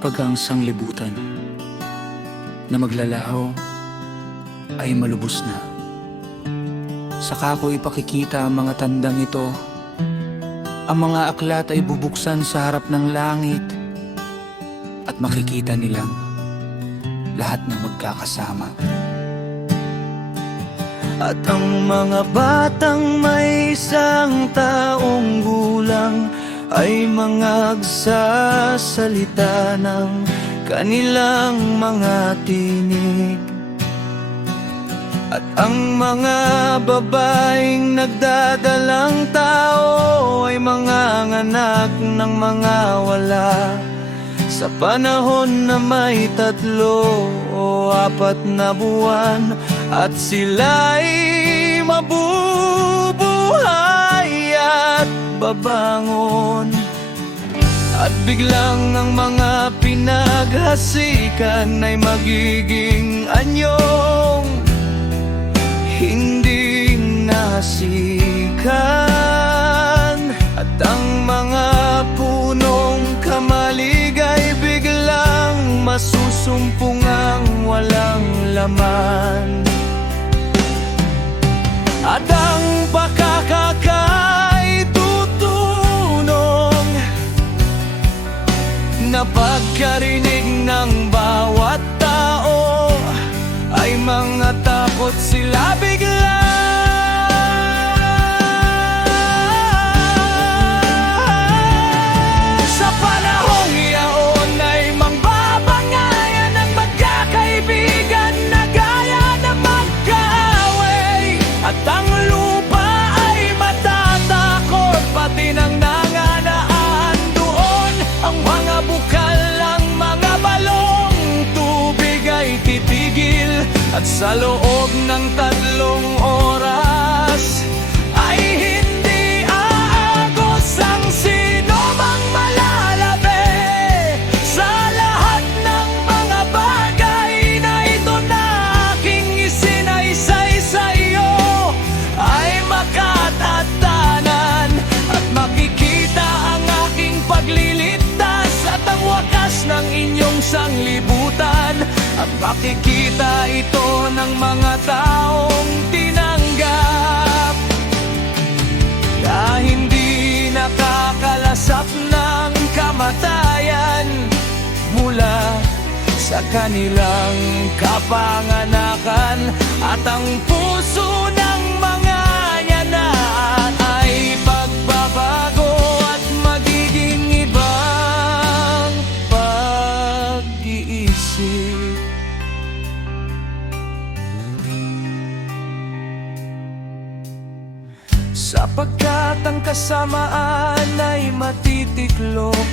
Pag ang sanglibutan na maglalaho ay malubos na, saka ko ipakikita ang mga tandang ito. Ang mga aklat ay bubuksan sa harap ng langit, at makikita nilang lahat na magkakasama. At ang mga batang may isang taong gulang ay magsasalita ng kanilang mga tinig. At ang mga babaeng nagdadalang tao ay mga anak ng mga wala, sa panahon na may 3 o 4 na buwan, at sila'y mabubuhay at babangon. At biglang ang mga pinaghasikan ay magiging anyong hindi nasikan. At ang mga punong kamaligay biglang masusumpungang walang laman. At ang pakakakay tutunong na pagkarinig ng bawat tao ay mga takot sila bigla. Sa panahong iyaon ay mangbabangayan ang magkakaibigan na gaya na magkaaway. At ang lupa ay matatakot, pati ng nanganaan doon. Ang mga bukal, ang mga balong tubig ay titigil. At sa loob ng 3 oras ay hindi aagos ang sino mang malalabi. Sa lahat ng mga bagay na ito na aking isinaysay sa iyo ay makatatanan. At makikita ang aking pagliligtas at ang wakas ng inyong sanglibutan. At makikita ito ng mga taong tinanggap na hindi nakakalasap ng kamatayan mula sa kanilang kapanganakan. At ang puso ng mga yanaan ay pagbabago at magiging ibang pag-iisip. Sapagkat ang kasamaan ay matitiklop,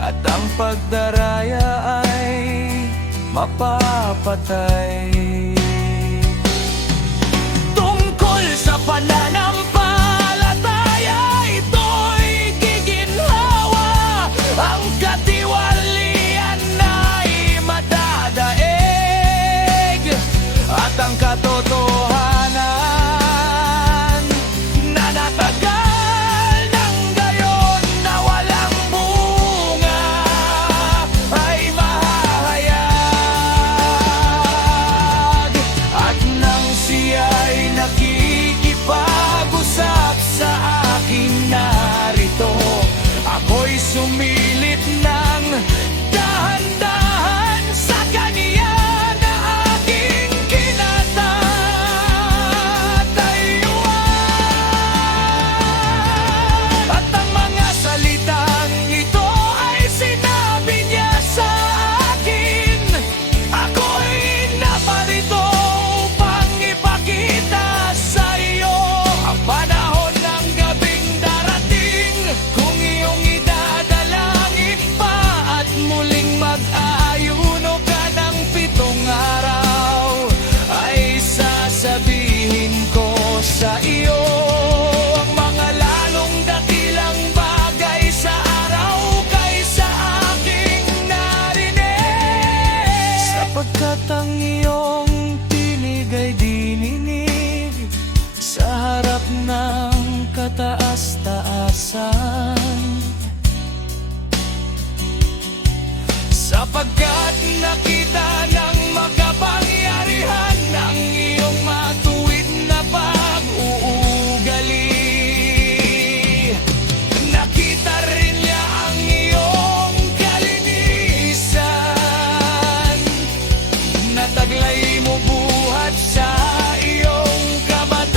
at ang pagdaraya ay mapapatay. Tungkol sa pananampalataya, ito'y giginhawa. Ang katiwalian ay madadaig, at ang katotohanan na natagal ng gayon na walang bunga ay mahahayag. At nang siya'y nakikipag Pagkat nakita ng makapangyarihan ng iyong matuwid na pag-uugali. Nakita rin niya ang iyong kalinisan, nataglay mo buhat sa iyong kabataan.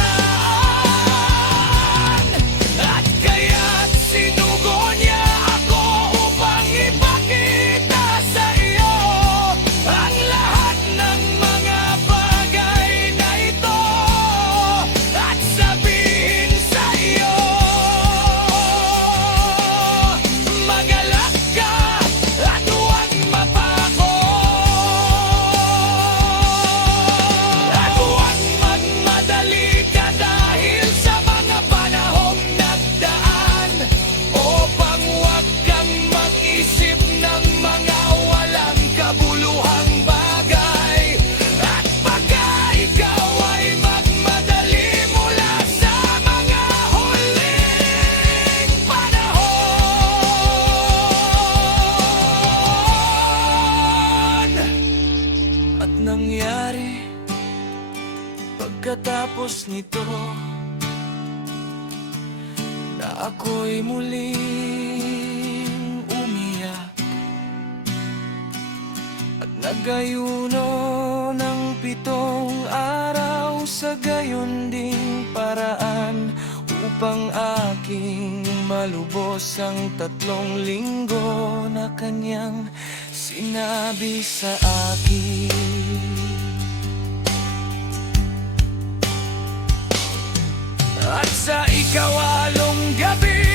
At kaya't sinugo niya ako upang ipakita sa iyo ang lahat ng mga bagay na ito, at sabihin sa iyo, magalak ka at huwag mapako, at huwag magmadali ka dahil sa mga panahong nagdaan, upang huwag kang mag-isip ng mga walang kabuluhang bagay. At pagka ikaw ay magmadali mula sa mga huling panahon. At nangyari pagkatapos nito na ako'y muling umiyak at nagayuno ng 7 araw sa gayon ding paraan, upang aking malubos ang 3 linggo na kanyang sinabi sa akin. At sa 8 gabi